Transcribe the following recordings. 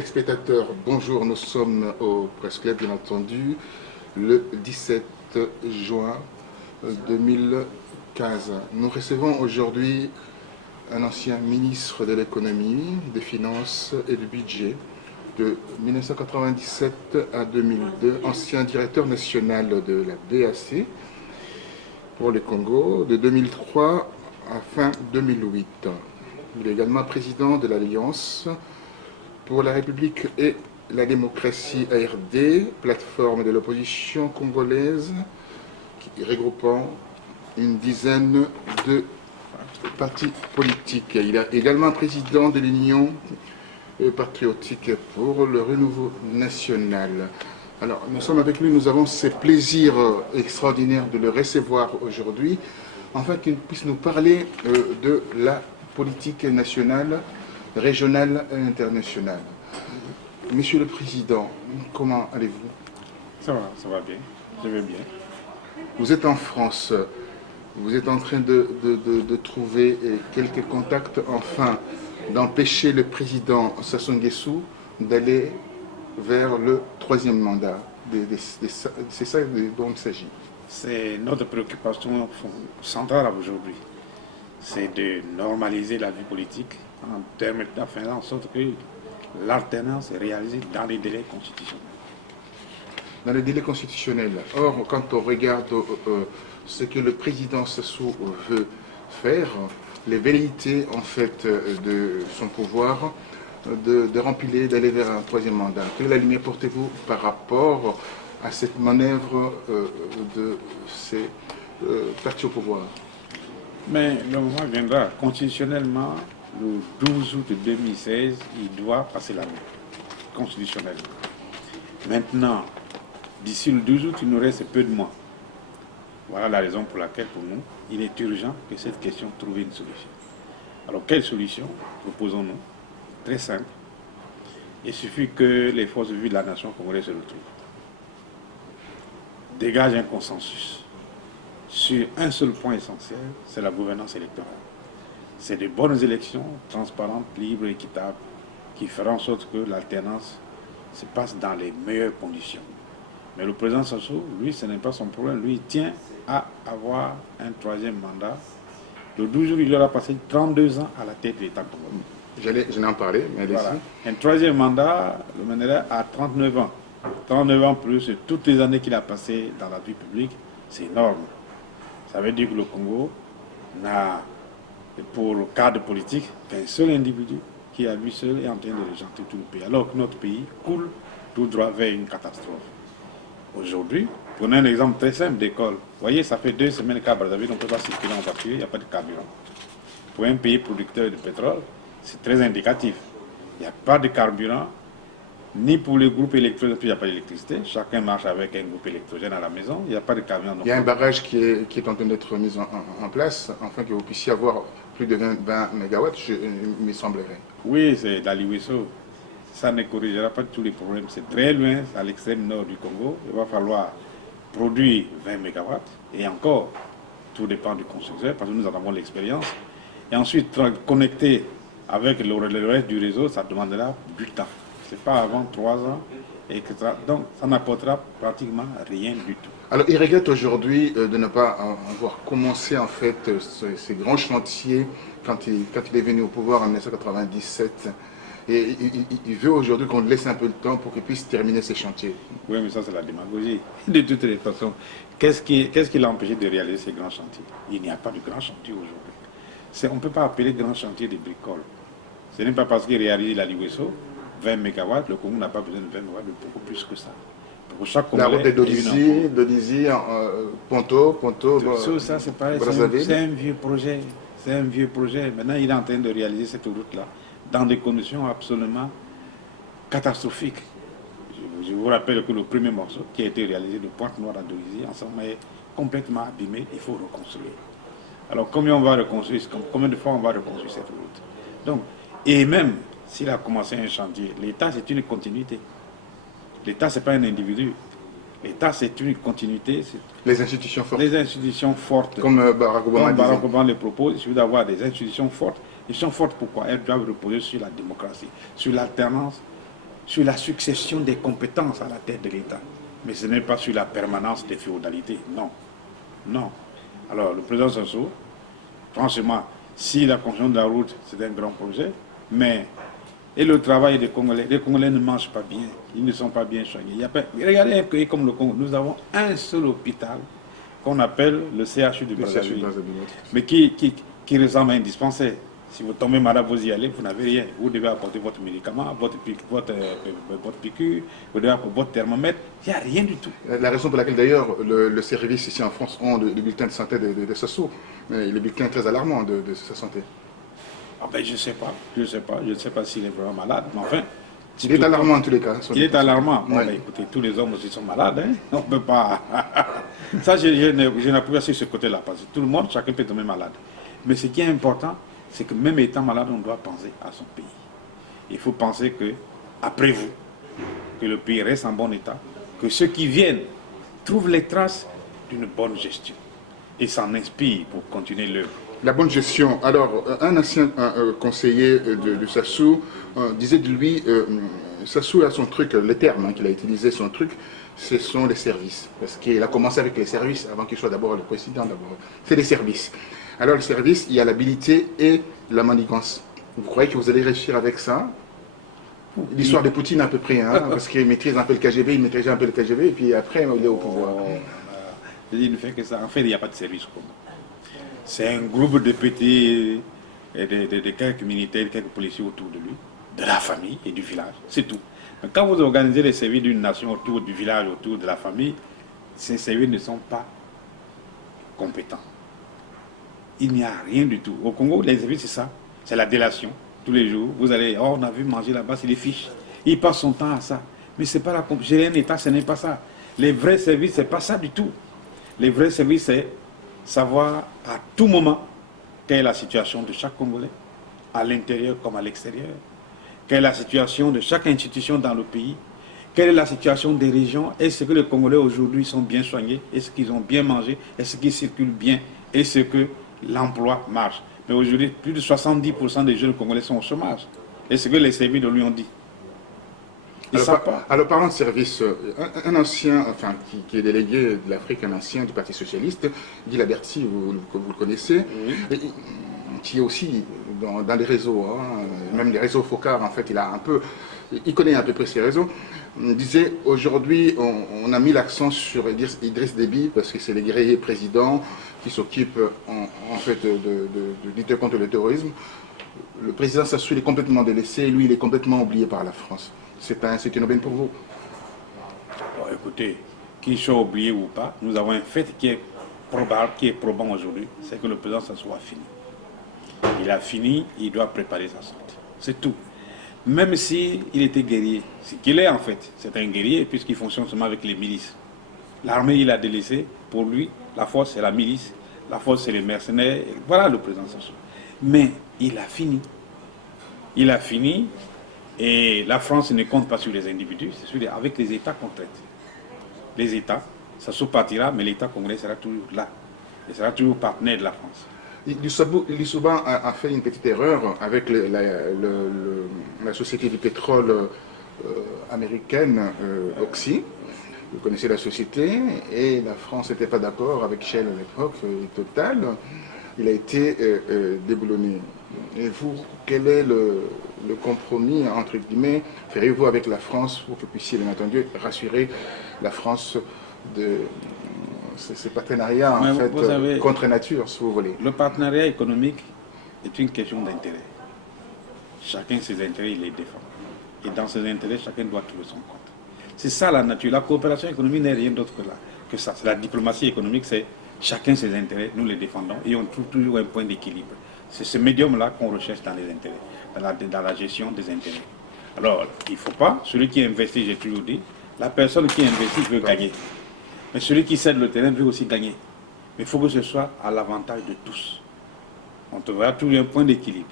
téléspectateurs, bonjour, nous sommes au Press Club, bien entendu, le 17 juin 2015. Nous recevons aujourd'hui un ancien ministre de l'économie, des finances et du budget de 1997 à 2002, ancien directeur national de la DAC pour le Congo, de 2003 à fin 2008. Il est également président de l'Alliance pour la République et la démocratie ARD, plateforme de l'opposition congolaise regroupant une dizaine de partis politiques. Il est également président de l'Union patriotique pour le renouveau national. Alors, nous sommes avec lui, nous avons ce plaisir extraordinaire de le recevoir aujourd'hui, afin qu'il puisse nous parler de la politique nationale, régionale et internationale. Monsieur le Président, comment allez-vous? Ça va bien, je vais bien. Vous êtes en France, vous êtes en train de trouver quelques contacts, enfin, d'empêcher le président Sassou Nguesso d'aller vers le troisième mandat. C'est ça dont il s'agit. C'est notre préoccupation centrale aujourd'hui. C'est de normaliser la vie politique en permettant, faire en sorte que l'alternance est réalisée dans les délais constitutionnels. Dans les délais constitutionnels. Or, quand on regarde ce que le président Sassou veut faire, les velléités en fait de son pouvoir, de remplir, d'aller vers un troisième mandat. Quelle lumière portez-vous par rapport à cette manœuvre de ces partis au pouvoir? Mais le moment viendra. Constitutionnellement, le 12 août 2016, il doit passer la loi constitutionnellement. Maintenant, d'ici le 12 août, il nous reste peu de mois. Voilà la raison pour laquelle, pour nous, il est urgent que cette question trouve une solution. Alors, quelle solution proposons-nous? Très simple. Il suffit que les forces vives de la nation congolaise se retrouvent. Dégage un consensus sur un seul point essentiel, c'est la gouvernance électorale. C'est de bonnes élections, transparentes, libres et équitables, qui feront en sorte que l'alternance se passe dans les meilleures conditions. Mais le président Sassou, lui, ce n'est pas son problème. Lui, il tient à avoir un troisième mandat. Le 12 jours, il aura passé 32 ans à la tête de l'État congolais. Je n'ai en parlé, mais allez-y. Voilà. Un troisième mandat le mènerait à 39 ans. 39 ans plus toutes les années qu'il a passées dans la vie publique, c'est énorme. Ça veut dire que le Congo n'a, pour le cadre politique, qu'un seul individu qui, à lui seul, est en train de régenter tout le pays. Alors que notre pays coule tout droit vers une catastrophe. Aujourd'hui, prenez un exemple très simple d'école. Vous voyez, ça fait 2 semaines qu'à Brazzaville, on ne peut pas circuler en voiture, il n'y a pas de carburant. Pour un pays producteur de pétrole, c'est très indicatif. Il n'y a pas de carburant, ni pour les groupes électrogènes, puis il n'y a pas d'électricité. Chacun marche avec un groupe électrogène à la maison, il n'y a pas de carburant. Il y a un barrage qui est en train d'être mis en place, afin que vous puissiez avoir plus de 20 mégawatts, il me semblerait. Oui, c'est d'Aliwesso. Ça ne corrigera pas tous les problèmes. C'est très loin, à l'extrême nord du Congo. Il va falloir produire 20 mégawatts. Et encore, tout dépend du constructeur, parce que nous en avons l'expérience. Et ensuite, connecter avec le reste du réseau, ça demandera du temps. Ce n'est pas avant 3 ans, etc. Donc, ça n'apportera pratiquement rien du tout. Alors, il regrette aujourd'hui de ne pas avoir commencé en fait ces grands chantiers quand il est venu au pouvoir en 1997. Et il veut aujourd'hui qu'on laisse un peu de temps pour qu'il puisse terminer ces chantiers. Oui, mais ça, c'est la démagogie. De toutes les façons, qu'est-ce qui l'a empêché de réaliser ces grands chantiers? Il n'y a pas de grands chantiers aujourd'hui. On ne peut pas appeler grand chantier de bricole. Ce n'est pas parce qu'il réalise la Liwesso, 20 MW, le Congo n'a pas besoin de 20 MW, de beaucoup plus que ça. Pour chaque la route de Dodizy, Ponto, ça c'est pareil, c'est un vieux projet. C'est un vieux projet. Maintenant, il est en train de réaliser cette route-là dans des conditions absolument catastrophiques. Je vous rappelle que le premier morceau qui a été réalisé de Pointe-Noire à Dodizy, ensemble, est complètement abîmé. Il faut reconstruire. Alors, combien on va reconstruire? Combien de fois on va reconstruire cette route? Donc, et même s'il a commencé un chantier, l'État, c'est une continuité. L'État, ce n'est pas un individu. L'État, c'est une continuité. Les institutions fortes. Les institutions fortes. Comme Barack Obama le propose, il faut d'avoir des institutions fortes. Ils sont fortes pourquoi? Elles doivent reposer sur la démocratie, sur l'alternance sur la succession des compétences à la tête de l'État. Mais ce n'est pas sur la permanence des féodalités. Non. Non. Alors, le président Sassou, franchement, si la construction de la route, c'est un grand projet, mais et le travail des Congolais, les Congolais ne mangent pas bien, ils ne sont pas bien soignés. Regardez un pays comme le Congo, nous avons un seul hôpital qu'on appelle le CHU de Brazzaville, mais qui ressemble à un dispensaire. Si vous tombez malade, vous y allez, vous n'avez rien. Vous devez apporter votre médicament, votre piqûre, vous devez apporter votre thermomètre. Il n'y a rien du tout. La raison pour laquelle d'ailleurs le service ici en France ont le bulletin de santé de Sassou, le bulletin très alarmant de sa santé. Ah ben je ne sais pas s'il est vraiment malade, mais enfin... Il est alarmant en tous les cas. Il est alarmant. Bon, ouais. ben, écoutez, tous les hommes aussi sont malades, hein. On ne peut pas... Ça, je n'appuie pas sur ce côté-là, parce que tout le monde, chacun peut tomber malade. Mais ce qui est important, c'est que même étant malade, on doit penser à son pays. Il faut penser que, après vous, que le pays reste en bon état, que ceux qui viennent trouvent les traces d'une bonne gestion et s'en inspirent pour continuer l'œuvre. La bonne gestion. Alors, un ancien conseiller de Sassou disait de lui, Sassou a son truc, les termes qu'il a utilisé, son truc, ce sont les services. Parce qu'il a commencé avec les services avant qu'il soit d'abord le président. C'est les services. Alors, les services, il y a l'habilité et la manigance. Vous croyez que vous allez réussir avec ça? L'histoire de Poutine à peu près, hein, parce qu'il maîtrise un peu le KGB, il maîtrise un peu le KGB, et puis après, il est au pouvoir. Il ne fait que ça. En fait, il n'y a pas de service commun. C'est un groupe de petits, de quelques militaires, quelques policiers autour de lui, de la famille et du village, c'est tout. Mais quand vous organisez les services d'une nation autour du village, autour de la famille, ces services ne sont pas compétents. Il n'y a rien du tout. Au Congo, les services, c'est ça. C'est la délation. Tous les jours, vous allez, oh, on a vu manger là-bas, c'est les fiches. Il passe son temps à ça. Mais c'est pas la gérer un État, ce n'est pas ça. Les vrais services, c'est pas ça du tout. Les vrais services, c'est savoir à tout moment quelle est la situation de chaque Congolais, à l'intérieur comme à l'extérieur, quelle est la situation de chaque institution dans le pays, quelle est la situation des régions, est-ce que les Congolais aujourd'hui sont bien soignés, est-ce qu'ils ont bien mangé, est-ce qu'ils circulent bien, est-ce que l'emploi marche. Mais aujourd'hui, plus de 70% des jeunes Congolais sont au chômage. Est-ce que les services de lui ont dit? Alors, parlant de service, un ancien, enfin, qui est délégué de l'Afrique, un ancien du Parti Socialiste, Guy Laberty, vous le connaissez, oui. Qui est aussi dans les réseaux, hein, même les réseaux Focard, en fait, il connaît à peu près ces réseaux. Il disait, aujourd'hui, on a mis l'accent sur Idriss Déby, parce que c'est le guerrier président qui s'occupe, en fait, de lutter contre le terrorisme. Le président Sassou, il est complètement délaissé, lui, il est complètement oublié par la France. C'est une aubaine pour vous? Bon, écoutez, qu'il soit oublié ou pas, nous avons un fait qui est probable, qui est probant aujourd'hui, c'est que le président Sassou a fini. Il a fini, il doit préparer sa sortie. C'est tout. Même s'il était guerrier, ce qu'il est en fait, c'est un guerrier puisqu'il fonctionne seulement avec les milices. L'armée, il a délaissé. Pour lui, la force, c'est la milice. La force, c'est les mercenaires. Voilà le président Sassou. Mais il a fini. Il a fini. Et la France ne compte pas sur les individus, c'est avec les États qu'on traite. Les États, ça se partira, mais l'État congolais sera toujours là. Il sera toujours partenaire de la France. Lissouban a fait une petite erreur avec la société du pétrole américaine, Oxy. Vous connaissez la société, et la France n'était pas d'accord avec Shell à l'époque, Total. Il a été déboulonné. Et vous, quel est le compromis, entre guillemets, ferez-vous avec la France pour que vous puissiez, bien entendu, rassurer la France de ces partenariats, en fait, savez, contre nature, si vous voulez? Le partenariat économique est une question d'intérêt. Chacun ses intérêts, il les défend. Et dans ses intérêts, chacun doit trouver son compte. C'est ça la nature. La coopération économique n'est rien d'autre que ça. C'est la diplomatie économique, c'est chacun ses intérêts, nous les défendons, et on trouve toujours un point d'équilibre. C'est ce médium-là qu'on recherche dans les intérêts, dans la gestion des intérêts. Alors, il ne faut pas, celui qui investit, j'ai toujours dit, la personne qui investit veut gagner. Mais celui qui cède le terrain veut aussi gagner. Mais il faut que ce soit à l'avantage de tous. On trouvera toujours un point d'équilibre.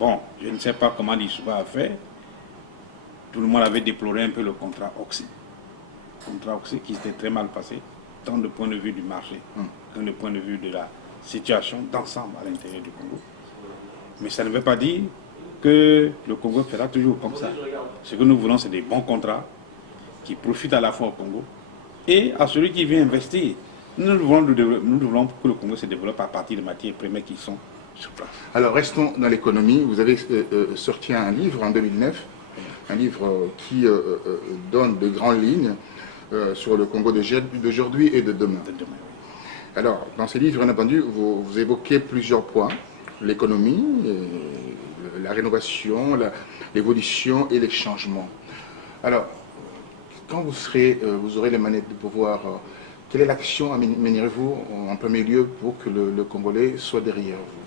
Bon, je ne sais pas comment l'Issouba a fait. Tout le monde avait déploré un peu le contrat Oxy. Le contrat Oxy qui s'était très mal passé, tant du point de vue du marché, que du point de vue de la situation d'ensemble à l'intérieur du Congo. Mais ça ne veut pas dire que le Congo fera toujours comme ça. Ce que nous voulons, c'est des bons contrats qui profitent à la fois au Congo et à celui qui vient investir. Nous voulons que le Congo se développe à partir de matières premières qui sont sur place. Alors restons dans l'économie. Vous avez sorti un livre en 2009, un livre qui donne de grandes lignes sur le Congo d'aujourd'hui et de demain. Alors, dans ce livre, bien entendu, vous évoquez plusieurs points: l'économie, la rénovation, l'évolution et les changements. Alors, quand vous aurez les manettes de pouvoir, quelle est l'action mènerez-vous en premier lieu pour que le Congolais soit derrière vous?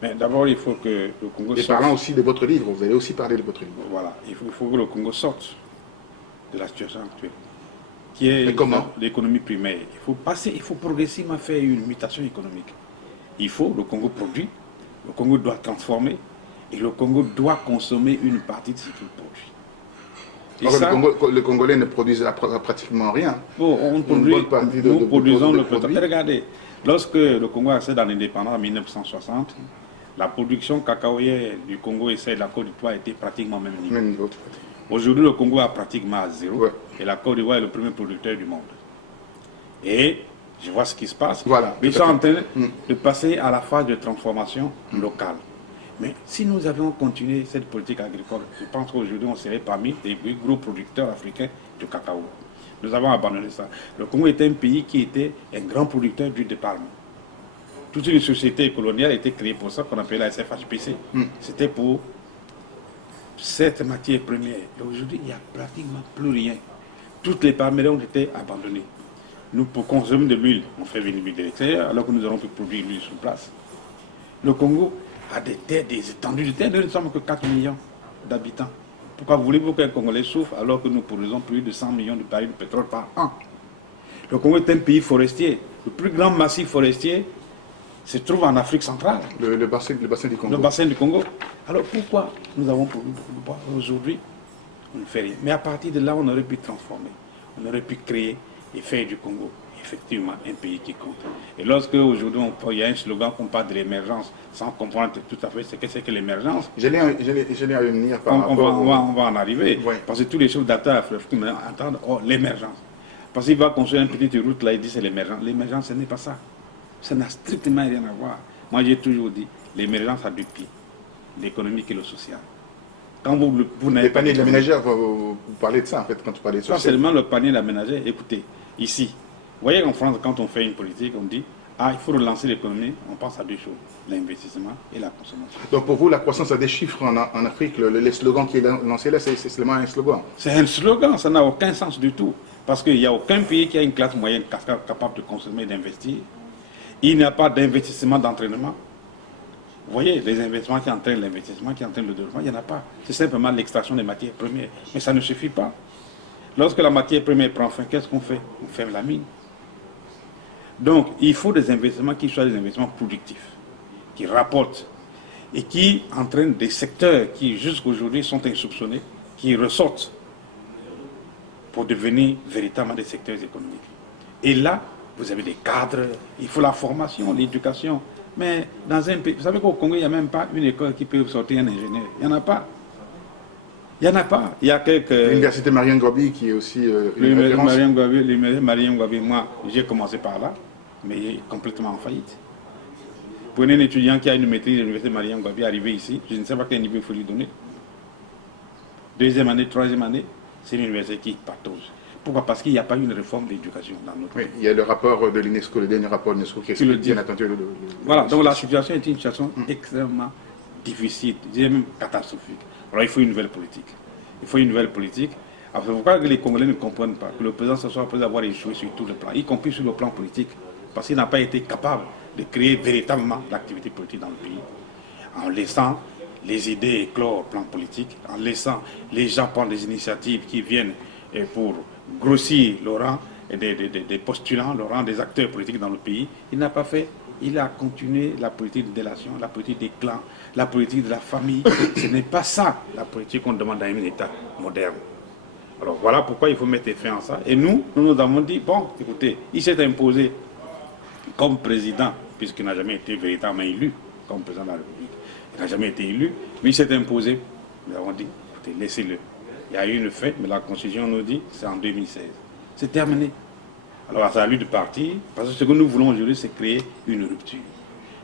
Mais d'abord, il faut que le Congo sorte. Et parlant aussi de votre livre, vous allez aussi parler de votre livre. Voilà, il faut que le Congo sorte de la situation actuelle, qui est l'économie primaire. Il faut progressivement faire une mutation économique. Le Congo produit, le Congo doit transformer, et le Congo doit consommer une partie de ce qu'il produit. Le Congolais ne produit pratiquement rien. Bon, nous produisons le pétrole. Regardez, lorsque le Congo accède à l'indépendance en 1960, la production cacaoyère du Congo et celle de la Côte d'Ivoire était pratiquement au même niveau. Aujourd'hui, le Congo est pratiquement à zéro, et la Côte d'Ivoire est le premier producteur du monde. Et je vois ce qui se passe. Voilà, ils sont en train de passer à la phase de transformation locale. Mais si nous avions continué cette politique agricole, je pense qu'aujourd'hui on serait parmi les plus gros producteurs africains de cacao. Nous avons abandonné ça. Le Congo était un pays qui était un grand producteur d'huile de palme. Toute une société coloniale a été créée pour ça, qu'on appelait la SFHPC. C'était pour cette matière première. Et aujourd'hui, il n'y a pratiquement plus rien. Toutes les palmeraie ont été abandonnées. Nous, pour consommer de l'huile, on fait venir l'huile de l'extérieur, alors que nous aurons pu produire l'huile sur place. Le Congo a des terres, des étendues de terres. Nous ne sommes que 4 millions d'habitants. Pourquoi voulez-vous qu'un Congolais souffre alors que nous produisons plus de 100 millions de barils de pétrole par an? Le Congo est un pays forestier. Le plus grand massif forestier se trouve en Afrique centrale. Le bassin du Congo. Le bassin du Congo. Alors pourquoi nous avons produit aujourd'hui? On ne fait rien. Mais à partir de là, on aurait pu transformer. On aurait pu créer et faire du Congo effectivement un pays qui compte. Et lorsque aujourd'hui il y a un slogan qu'on parle de l'émergence sans comprendre tout à fait ce que c'est que l'émergence, j'allais venir par rapport... On va en arriver. Oui. Parce que tous les chefs d'État entendent l'émergence. Parce qu'il va construire une petite route là, il dit c'est l'émergence. L'émergence, ce n'est pas ça. Ça n'a strictement rien à voir. Moi j'ai toujours dit, l'émergence a deux pieds, l'économique et le social. Quand vous n'avez les paniers de la ménagère, vous parlez de ça en fait quand vous parlez de social. Pas seulement le panier de la ménagère. Écoutez, ici, vous voyez qu'en France, quand on fait une politique, on dit il faut relancer l'économie, on pense à deux choses, l'investissement et la consommation. Donc pour vous, la croissance a des chiffres en Afrique, le slogan qui est lancé là, c'est seulement un slogan. C'est un slogan, ça n'a aucun sens du tout. Parce qu'il n'y a aucun pays qui a une classe moyenne capable de consommer et d'investir. Il n'y a pas d'investissement d'entraînement. Vous voyez, les investissements qui entraînent l'investissement, qui entraînent le développement, il n'y en a pas. C'est simplement l'extraction des matières premières. Mais ça ne suffit pas. Lorsque la matière première prend fin, qu'est-ce qu'on fait? On ferme la mine. Donc, il faut des investissements qui soient des investissements productifs, qui rapportent et qui entraînent des secteurs qui, jusqu'aujourd'hui, sont insoupçonnés, qui ressortent pour devenir véritablement des secteurs économiques. Et là, vous avez des cadres, il faut la formation, l'éducation. Mais dans un pays, vous savez qu'au Congo, il n'y a même pas une école qui peut sortir un ingénieur. Il n'y en a pas. Il n'y en a pas. Il y a quelques... L'université Marien Ngouabi qui est aussi une référence. L'université Marien Ngouabi, moi, j'ai commencé par là, mais il est complètement en faillite. Prenez un étudiant qui a une maîtrise de l'université Marien Ngouabi, arrivé ici, je ne sais pas quel niveau il faut lui donner. Deuxième année, troisième année, c'est une université qui patauge. Pourquoi? Parce qu'il n'y a pas eu une réforme d'éducation dans notre pays. Il y a le rapport de l'UNESCO, le dernier rapport de l'UNESCO qui explique bien attendu. Voilà, donc la situation est une situation extrêmement difficile, je dirais même catastrophique. Alors il faut une nouvelle politique. Il faut une nouvelle politique. Alors c'est pourquoi les Congolais ne comprennent pas que le président se soit après avoir échoué sur tous les plans, y compris sur le plan politique, parce qu'il n'a pas été capable de créer véritablement l'activité politique dans le pays, en laissant les idées éclore au plan politique, en laissant les gens prendre des initiatives qui viennent pour grossir le rang des postulants, le rang des acteurs politiques dans le pays. Il n'a pas fait. Il a continué la politique de délation, la politique des clans, la politique de la famille. Ce n'est pas ça la politique qu'on demande à un État moderne. Alors voilà pourquoi il faut mettre fin à ça. Et nous avons dit, bon, écoutez, il s'est imposé comme président, puisqu'il n'a jamais été véritablement élu comme président de la République. Il n'a jamais été élu, mais il s'est imposé. Nous avons dit, écoutez, laissez-le. Il y a eu une fête, mais la Constitution nous dit c'est en 2016. C'est terminé. Alors, c'est à lui de partir, parce que ce que nous voulons aujourd'hui, c'est créer une rupture.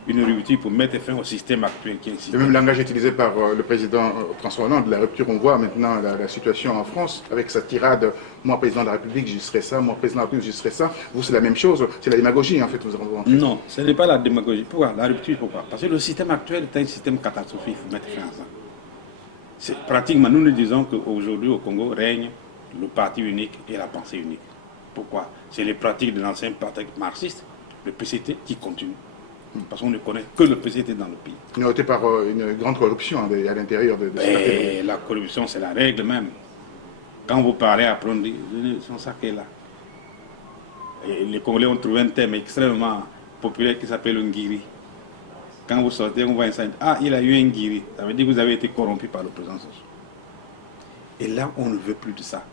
Une rupture pour mettre fin au système actuel qui est un système. Le même langage utilisé par le président François Hollande, la rupture, on voit maintenant la situation en France, avec sa tirade, moi président de la République, j'y serai ça, moi président de la République, j'y serai ça. Vous, c'est la même chose, c'est la démagogie en fait. Non, ce n'est pas la démagogie. Pourquoi? La rupture, pourquoi? Parce que le système actuel est un système catastrophique, il faut mettre fin à ça. C'est pratiquement, nous disons qu'aujourd'hui au Congo règne le parti unique et la pensée unique. Pourquoi? C'est les pratiques de l'ancien parti marxiste, le PCT, qui continuent. Parce qu'on ne connaît que le PCT dans le pays. Noté par une grande corruption à l'intérieur de ce parti. La corruption, c'est la règle même. Quand vous parlez, après on dit, c'est ça qui est là. Et les Congolais ont trouvé un thème extrêmement populaire qui s'appelle un guiri. Quand vous sortez, on voit un signe. Ah, il a eu un guiri. Ça veut dire que vous avez été corrompu par le président Sassou. Et là, on ne veut plus de ça.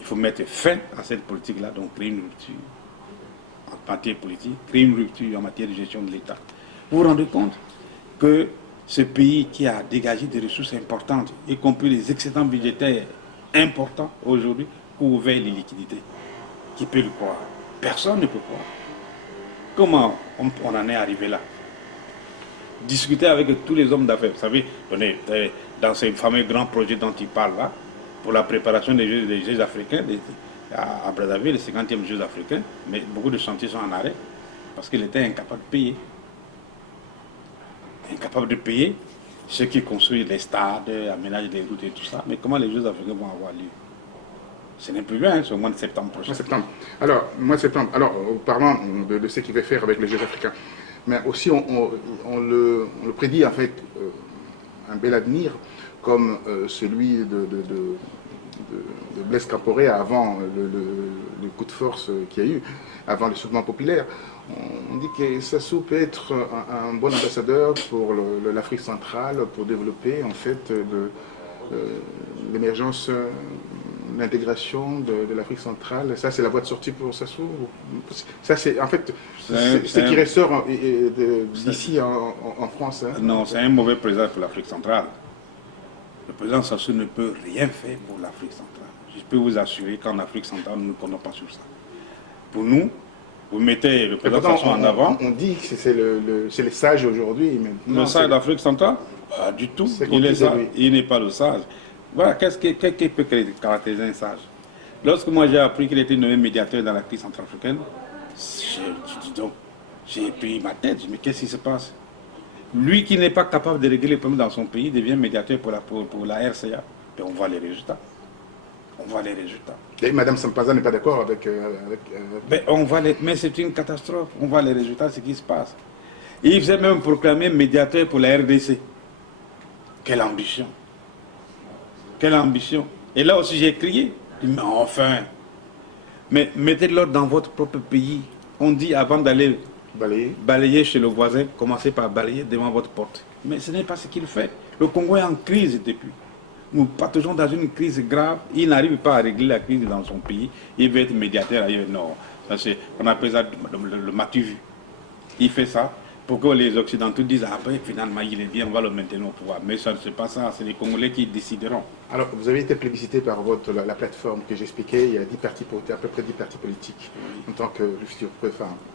Il faut mettre fin à cette politique-là, donc créer une rupture en matière politique, créer une rupture en matière de gestion de l'État. Vous vous rendez compte que ce pays qui a dégagé des ressources importantes, y compris des excédents budgétaires importants aujourd'hui, couvre les liquidités. Qui peut le croire? Personne ne peut croire. Comment on en est arrivé là? Discuter avec tous les hommes d'affaires. Vous savez, dans ces fameux grands projets dont il parle là, pour la préparation des Jeux africains, à Brazzaville, les 50e Jeux africains, mais beaucoup de chantiers sont en arrêt parce qu'il était incapable de payer. Incapable de payer ceux qui construisent les stades, aménagent les routes et tout ça. Mais comment les Jeux africains vont avoir lieu? Ce n'est plus loin, c'est au mois de septembre prochain. Alors, mois de septembre. Alors, parlant de ce qu'il va faire avec les Jeux africains, mais aussi on le prédit en fait un bel avenir comme celui de Blaise Compaoré avant le coup de force qu'il y a eu, avant le soulèvement populaire. On dit que Sassou peut être un bon ambassadeur pour l'Afrique centrale, pour développer en fait l'émergence, l'intégration de l'Afrique centrale. Ça, c'est la voie de sortie pour Sassou. Ça, c'est en fait ce qui ressort d'ici en France. Hein. Non, c'est un mauvais président pour l'Afrique centrale. Le président Sassou ne peut rien faire pour l'Afrique centrale. Je peux vous assurer qu'en Afrique centrale, nous ne comptons pas sur ça. Pour nous, vous mettez le président Sassou en avant. On dit que c'est le sage aujourd'hui. Le sage d'Afrique centrale? Pas du tout. Il n'est pas le sage. Voilà, qu'est-ce qui peut caractériser un sage? Lorsque moi j'ai appris qu'il était nommé médiateur dans la crise centrafricaine, j'ai pris ma tête. Mais qu'est-ce qui se passe? Lui qui n'est pas capable de régler les problèmes dans son pays devient médiateur pour la RCA. Et on voit les résultats. On voit les résultats. Et Mme Sampaza n'est pas d'accord avec... Mais c'est une catastrophe. On voit les résultats, ce qui se passe. Et il faisait même proclamer médiateur pour la RDC. Quelle ambition. Quelle ambition. Et là aussi j'ai crié. Mais enfin. Mais mettez de l'ordre dans votre propre pays. On dit avant d'aller balayer chez le voisin, commencez par balayer devant votre porte. Mais ce n'est pas ce qu'il fait. Le Congo est en crise depuis. Nous partageons dans une crise grave. Il n'arrive pas à régler la crise dans son pays. Il veut être médiateur ailleurs. Non. On appelle ça le matu-vu. Il fait ça pour que les Occidentaux disent après, finalement, il est bien, on va le maintenir au pouvoir. Mais ça ne c'est pas ça. C'est les Congolais qui décideront. Alors, vous avez été plébiscité par la plateforme que j'expliquais. Il y a 10 partis politiques, à peu près 10 partis politiques, en tant que futur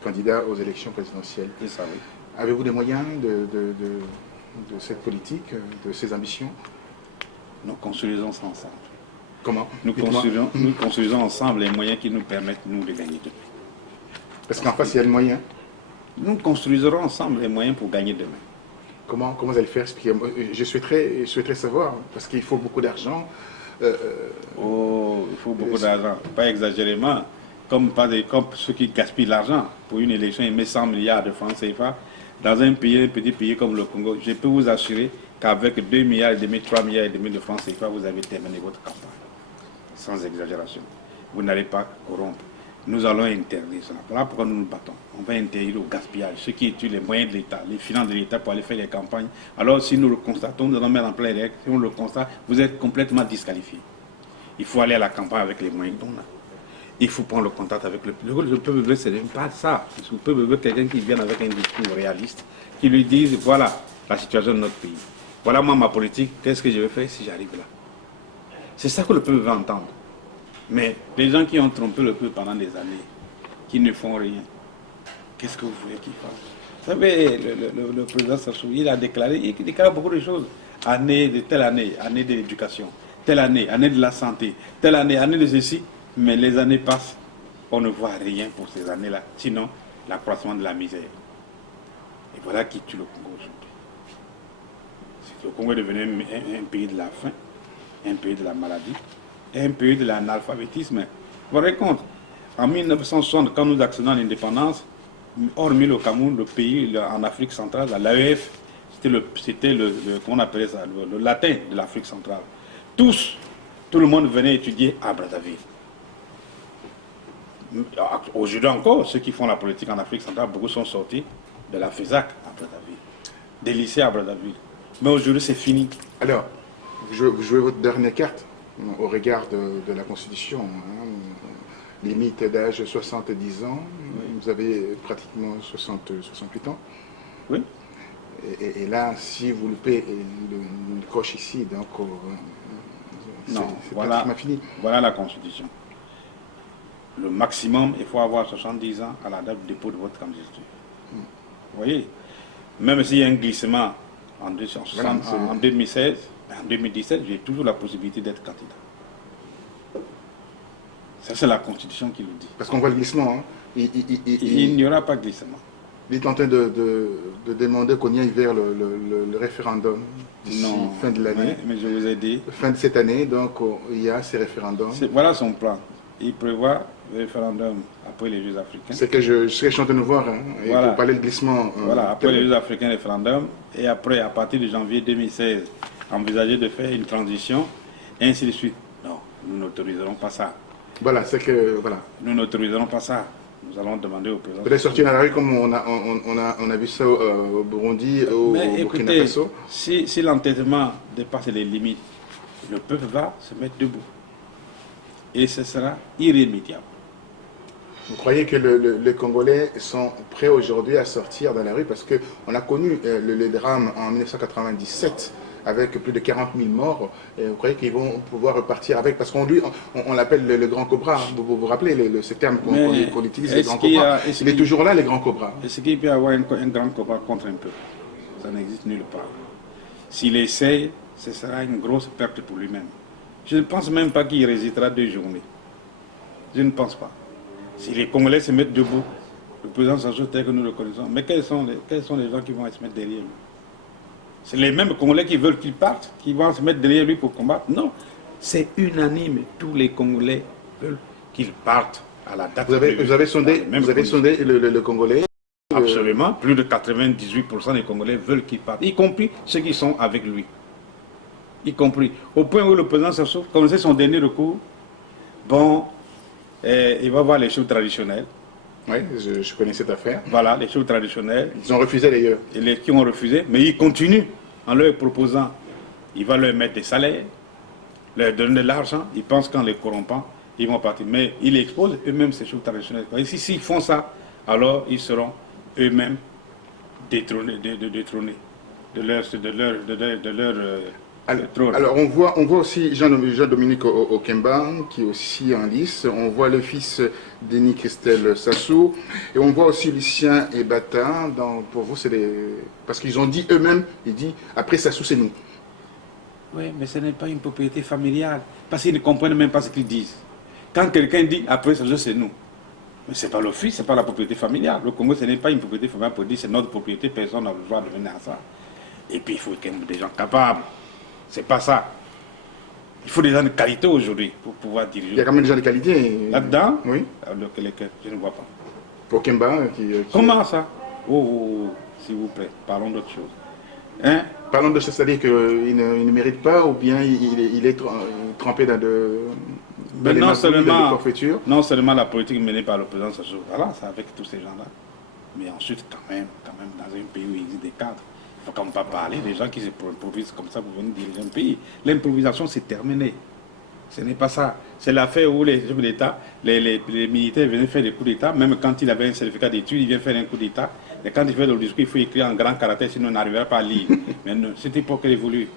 candidat aux élections présidentielles. C'est ça, oui. Avez-vous des moyens de cette politique, de ces ambitions? Nous construisons ça ensemble. Comment? Nous construisons ensemble les moyens qui nous permettent, nous, de gagner demain. Parce qu'en face, il y a le moyen. Nous construirons ensemble les moyens pour gagner demain. Comment vous allez faire? Je souhaiterais savoir, parce qu'il faut beaucoup d'argent. Il faut beaucoup d'argent. Pas exagérément. Comme ceux qui gaspillent l'argent. Pour une élection, ils mettent 100 milliards de francs CFA. Dans un petit pays comme le Congo, je peux vous assurer qu'avec 2 milliards et demi, 3 milliards et demi de francs CFA, vous avez terminé votre campagne. Sans exagération. Vous n'allez pas corrompre. Nous allons interdire cela. Voilà pourquoi nous nous battons. On va interdire le gaspillage, ceux qui utilisent les moyens de l'État, les finances de l'État pour aller faire les campagnes. Alors si nous le constatons, nous allons mettre en place les règles. Si on le constate, vous êtes complètement disqualifié. Il faut aller à la campagne avec les moyens qu'on a. Il faut prendre le contact avec le peuple. Le peuple veut, ce n'est pas ça. Le peuple veut quelqu'un qui vienne avec un discours réaliste, qui lui dise, voilà, la situation de notre pays. Voilà moi ma politique, qu'est-ce que je vais faire si j'arrive là? C'est ça que le peuple veut entendre. Mais les gens qui ont trompé le peuple pendant des années, qui ne font rien, qu'est-ce que vous voulez qu'ils fassent? Vous savez, le président Sassou, il déclare beaucoup de choses. Telle année, année de l'éducation, telle année de la santé, telle année de ceci. Mais les années passent, on ne voit rien pour ces années-là, sinon l'accroissement de la misère. Et voilà qui tue le Congo aujourd'hui. Le Congo est devenu un pays de la faim, un pays de la maladie, et un pays de l'analphabétisme. Vous vous rendez compte, en 1960, quand nous accédons à l'indépendance, hormis le Cameroun, le pays en Afrique centrale, l'AEF, c'était comment on appelait ça, le latin de l'Afrique centrale. Tout le monde venait étudier à Brazzaville. Aujourd'hui encore, ceux qui font la politique en Afrique centrale, beaucoup sont sortis de la FESAC à Brazzaville, des lycées à Brazzaville. Mais aujourd'hui, c'est fini. Alors, vous jouez votre dernière carte au regard de la Constitution. Hein, limite d'âge 70 ans, oui. Vous avez pratiquement 68 ans. Oui. Et là, si vous loupez une coche ici, donc non, c'est voilà, pratiquement fini. Voilà la Constitution. Le maximum, il faut avoir 70 ans à la date de dépôt de votre candidature. Vous voyez, même s'il y a un glissement en 2016, en 2017, j'ai toujours la possibilité d'être candidat. Ça, c'est la Constitution qui le dit. Parce qu'on voit le glissement. Hein. Il n'y aura pas de glissement. Il est en train de demander qu'on y aille vers le référendum d'ici fin de l'année. Mais je vous ai dit. Fin de cette année, donc il y a ces référendums. Voilà son plan. Il prévoit le référendum après les Jeux africains. C'est que je serais chanté de voir, hein, voilà. Pour parler de glissement. Voilà, après les Jeux africains, référendum. Et après, à partir de janvier 2016, envisager de faire une transition, et ainsi de suite. Non, nous n'autoriserons pas ça. Voilà, c'est que. Voilà. Nous n'autoriserons pas ça. Nous allons demander au président. Peut-être sortir dans la rue comme on a vu ça au Burundi, au Burkina Faso. Si l'entêtement dépasse les limites, le peuple va se mettre debout. Et ce sera irrémédiable. Vous croyez que les Congolais sont prêts aujourd'hui à sortir dans la rue? Parce qu'on a connu le drame en 1997 avec plus de 40 000 morts. Et vous croyez qu'ils vont pouvoir repartir avec? Parce qu'on l'appelle le grand cobra. Vous vous rappelez ce terme qu'on utilise, le grand cobra? Il est toujours là, les grands cobras. Est-ce qu'il peut y avoir un grand cobra contre un peuple? Ça n'existe nulle part. S'il essaye, ce sera une grosse perte pour lui-même. Je ne pense même pas qu'il résistera 2 journées. Je ne pense pas. Si les Congolais se mettent debout, le président Sassou tel que nous le connaissons, mais quels sont les gens qui vont se mettre derrière lui? C'est les mêmes Congolais qui veulent qu'il parte, qui vont se mettre derrière lui pour combattre? Non, c'est unanime. Tous les Congolais veulent qu'il parte à la date. Vous avez sondé le Congolais? Absolument. Plus de 98% des Congolais veulent qu'il parte, y compris ceux qui sont avec lui. Y compris. Au point où le président Sassou connaissait son dernier recours, bon, il va voir les choses traditionnelles. Oui, je connais cette affaire. Voilà, les choses traditionnelles. Ils ont refusé d'ailleurs. Et les qui ont refusé, mais ils continuent en leur proposant. Il va leur mettre des salaires, leur donner de l'argent. Ils pensent qu'en les corrompant, ils vont partir. Mais ils exposent eux-mêmes ces choses traditionnelles. Et s'ils font ça, alors ils seront eux-mêmes détrônés de leur alors on voit aussi Jean-Dominique Okemba qui est aussi en lice, on voit le fils Denis Christelle Sassou et on voit aussi Lucien et Bata. Pour vous c'est parce qu'ils ont dit eux-mêmes, ils disent après Sassou c'est nous. Oui, mais ce n'est pas une propriété familiale parce qu'ils ne comprennent même pas ce qu'ils disent. Quand quelqu'un dit après Sassou c'est nous, mais ce n'est pas le fils, ce n'est pas la propriété familiale. Le Congo ce n'est pas une propriété familiale pour dire c'est notre propriété, personne n'a le droit de venir à ça. Et puis il faut qu'il y ait des gens capables. C'est pas ça. Il faut des gens de qualité aujourd'hui pour pouvoir diriger. Il y a quand même des gens de qualité. Là-dedans? Oui. Je ne vois pas. Pour Kemba Comment ça? S'il vous plaît, parlons d'autre chose. Hein? Parlons de ça, c'est-à-dire qu'il ne mérite pas ou bien il est trempé dans non seulement la politique menée par le président Sassou, voilà, c'est avec tous ces gens-là. Mais ensuite, quand même, dans un pays où il existe des cadres, il ne faut quand même pas parler des gens qui s'improvisent comme ça pour venir diriger un pays. L'improvisation, c'est terminé. Ce n'est pas ça. C'est l'affaire où les chefs d'État, les militaires venaient faire des coups d'État, même quand il avait un certificat d'études, il vient faire un coup d'État. Et quand il fait le discours, il faut écrire en grand caractère, sinon on n'arrivera pas à lire. Mais non, cette époque est révolue.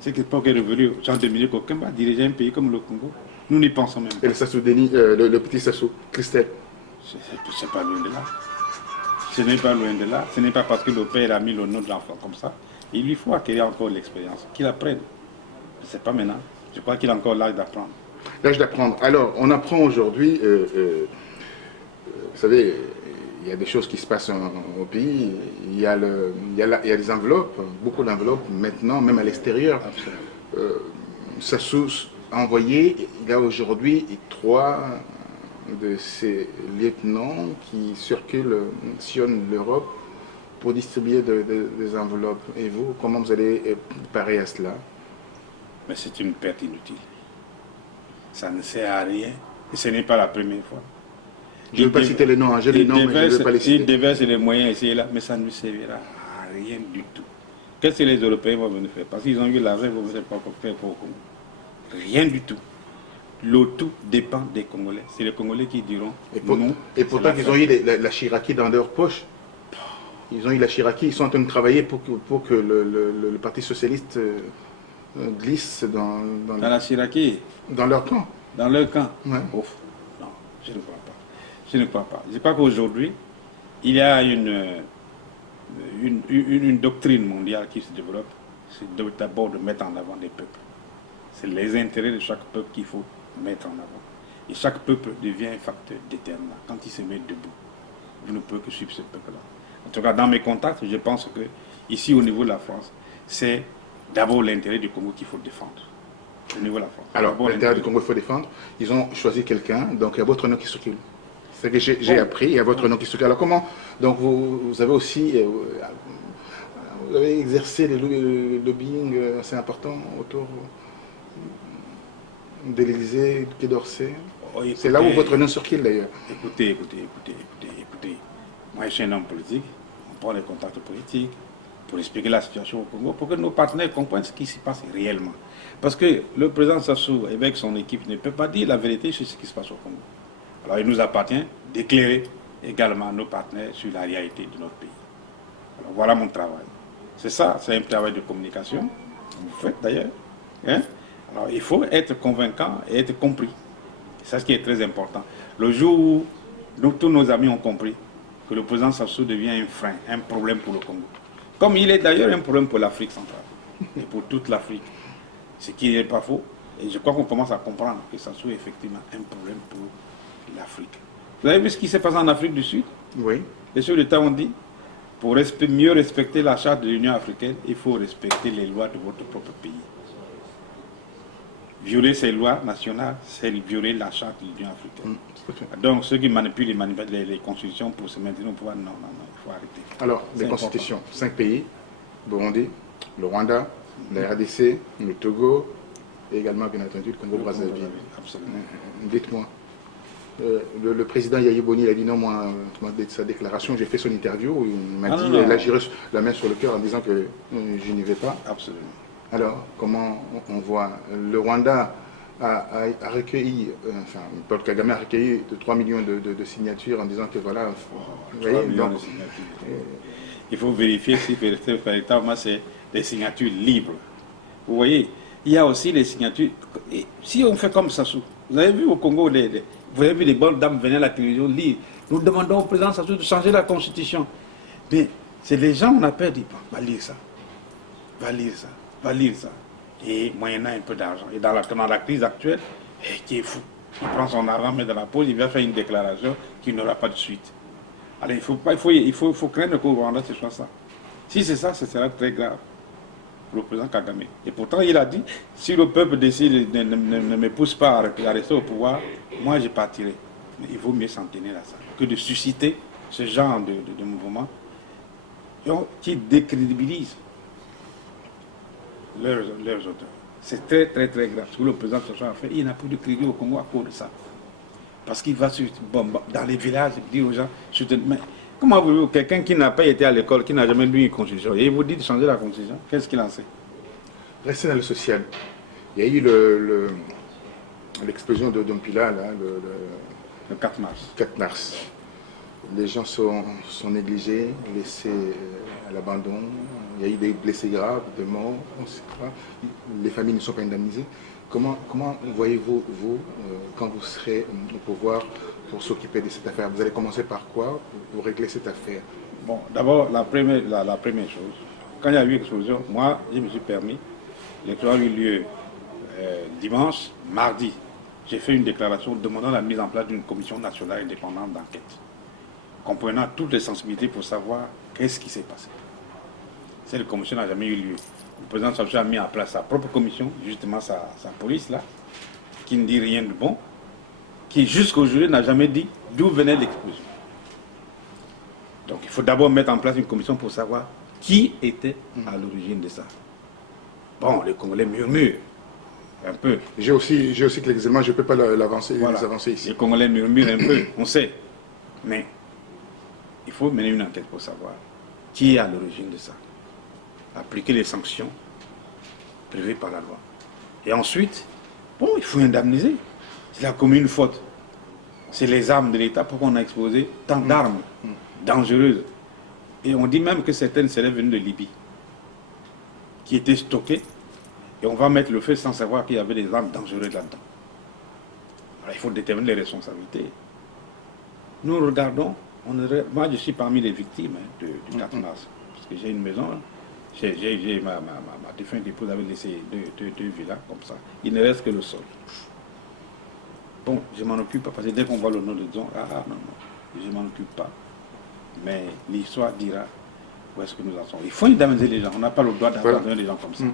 Cette époque est révolue. Jean Dominique Okemba dirigeait un pays comme le Congo. Nous n'y pensons même pas. Et le Sassou Denis, le petit Sassou, Christelle. C'est pas loin de là. Ce n'est pas loin de là. Ce n'est pas parce que le père a mis le nom de l'enfant comme ça. Il lui faut acquérir encore l'expérience. Qu'il apprenne. C'est pas maintenant. Je crois qu'il a encore l'âge d'apprendre. L'âge d'apprendre. Alors, on apprend aujourd'hui, vous savez, il y a des choses qui se passent au pays. Il y a des enveloppes, beaucoup d'enveloppes maintenant, même à l'extérieur. Sassou a envoyé, il y a aujourd'hui 3 de ces lieutenants qui sillonnent l'Europe pour distribuer des enveloppes. Et vous, comment vous allez parer à cela? Mais c'est une perte inutile. Ça ne sert à rien. Et ce n'est pas la première fois. Je ne veux pas citer les noms, j'ai les noms, mais je ne veux pas les citer. Il déverse les moyens ici et là, mais ça ne lui servira à rien du tout. Qu'est-ce que les Européens vont venir faire? Parce qu'ils ont eu l'argent, ils vont venir faire pour Congo. Rien du tout. Le tout dépend des Congolais. C'est les Congolais qui diront non. Et pourtant, ils ont eu la Chiraki dans leur poche. Ils ont eu la Chiraki, ils sont en train de travailler pour que le Parti Socialiste glisse dans la Chiraki. Dans leur camp. Dans leur camp. Ouais. Ouf. Non, je ne crois pas. Je ne crois pas. Je crois qu'aujourd'hui, il y a une doctrine mondiale qui se développe. C'est d'abord de mettre en avant des peuples. C'est les intérêts de chaque peuple qu'il faut mettre en avant. Et chaque peuple devient un facteur déterminant. Quand il se met debout, vous ne pouvez que suivre ce peuple-là. En tout cas, dans mes contacts, je pense que ici, au niveau de la France, c'est d'abord l'intérêt du Congo qu'il faut défendre. Au niveau de la France. Alors, l'intérêt du Congo, il faut défendre. Ils ont choisi quelqu'un, donc il y a votre nom qui circule. C'est ce que j'ai appris, il y a votre nom qui circule. Alors comment? Donc vous avez aussi vous avez exercé le lobbying assez important autour de l'Élysée, du Quai d'Orsay. Oh, c'est là où votre nom circule d'ailleurs. Écoutez. Moi, je suis un homme politique. On prend les contacts politiques pour expliquer la situation au Congo, pour que nos partenaires comprennent ce qui se passe réellement. Parce que le président Sassou, avec son équipe, ne peut pas dire la vérité sur ce qui se passe au Congo. Alors, il nous appartient d'éclairer également nos partenaires sur la réalité de notre pays. Alors, voilà mon travail. C'est ça, c'est un travail de communication. Vous faites d'ailleurs. Hein? Alors, il faut être convaincant et être compris. C'est ce qui est très important. Le jour où tous nos amis ont compris que le président Sassou devient un frein, un problème pour le Congo. Comme il est d'ailleurs un problème pour l'Afrique centrale et pour toute l'Afrique. Ce qui n'est pas faux. Et je crois qu'on commence à comprendre que Sassou est effectivement un problème pour l'Afrique. Vous avez vu ce qui s'est passé en Afrique du Sud? Oui. Les chefs d'État ont dit, pour mieux respecter la charte de l'Union africaine, il faut respecter les lois de votre propre pays. Violer ces lois nationales, c'est violer la charte de l'Union africaine. Donc ceux qui manipulent les constitutions pour se maintenir au pouvoir, non, il faut arrêter. Alors, les constitutions, 5 pays, Burundi, le Rwanda, la RDC, le Togo, et également, bien entendu, le Congo-Brazzaville. Absolument. Dites-moi, le président Yaya Boni, il a dit non, moi, de sa déclaration, j'ai fait son interview, où il m'a dit, là, j'ai reçu la main sur le cœur en disant que je n'y vais pas. Absolument. Alors, comment on voit? Le Rwanda a recueilli, enfin, Paul Kagame a recueilli 3 millions de signatures en disant que voilà. 3 millions de signatures. Il faut vérifier si véritablement c'est des signatures libres. Vous voyez, il y a aussi les signatures. Si on fait comme Sassou, vous avez vu au Congo, vous avez vu les bonnes dames venir à la télévision lire. Nous demandons au président Sassou de changer la constitution. Mais c'est les gens, on appelle, disent, va lire ça. Va lire ça. Et moyennant un peu d'argent. Et dans la crise actuelle, qui est fou. Il prend son argent, met dans la poche, il vient faire une déclaration qui n'aura pas de suite. Alors il faut craindre qu'au Rwanda ce soit ça. Si c'est ça, ce sera très grave pour le président Kagame. Et pourtant, il a dit, si le peuple décide ne me pousse pas à rester au pouvoir, moi je partirai. Mais il vaut mieux s'en tenir à ça que de susciter ce genre de mouvement qui décrédibilise leurs auteurs. C'est très grave. Ce que le président Sassou a fait, il n'a plus de crédit au Congo à cause de ça. Parce qu'il va dans les villages dire aux gens, mais comment voulez-vous, quelqu'un qui n'a pas été à l'école, qui n'a jamais lu une constitution, et il vous dit de changer la constitution, qu'est-ce qu'il en sait? Restez dans le social. Il y a eu l'explosion de Dompila, là, Le 4 mars. 4 mars. Les gens sont négligés, laissés à l'abandon. Il y a eu des blessés graves, des morts, on ne sait pas. Les familles ne sont pas indemnisées. Comment voyez-vous, quand vous serez au pouvoir, pour s'occuper de cette affaire? Vous allez commencer par quoi pour régler cette affaire? Bon, d'abord, la première chose, quand il y a eu l'explosion, moi, je me suis permis, l'explosion a eu lieu dimanche, mardi. J'ai fait une déclaration demandant la mise en place d'une commission nationale indépendante d'enquête, comprenant toutes les sensibilités pour savoir qu'est-ce qui s'est passé. Cette commission n'a jamais eu lieu. Le président Sassou a mis en place sa propre commission, justement sa police là, qui ne dit rien de bon, qui jusqu'aujourd'hui n'a jamais dit d'où venait l'explosion. Donc il faut d'abord mettre en place une commission pour savoir qui était à l'origine de ça. Bon, les Congolais murmurent un peu. J'ai aussi quelques éléments, je ne peux pas l'avancer, Voilà. les avancer ici. Les Congolais murmurent un peu, on sait. Mais il faut mener une enquête pour savoir qui est à l'origine de ça. Appliquer les sanctions prévues par la loi. Et ensuite, bon, il faut indemniser. C'est la commune faute. C'est les armes de l'État. Pourquoi on a exposé tant d'armes dangereuses? Et on dit même que certaines seraient venues de Libye, qui étaient stockées. Et on va mettre le feu sans savoir qu'il y avait des armes dangereuses là-dedans. Alors, il faut déterminer les responsabilités. Nous regardons, moi je suis parmi les victimes du 4 mars, parce que j'ai une maison, ma défunte épouse avait laissé deux villas comme ça. Il ne reste que le sol. Bon, je m'en occupe pas, parce que dès qu'on voit le nom de disons, non, je m'en occupe pas. Mais l'histoire dira où est-ce que nous en sommes. Il faut indemniser les gens, on n'a pas le droit d'abandonner les gens comme ça.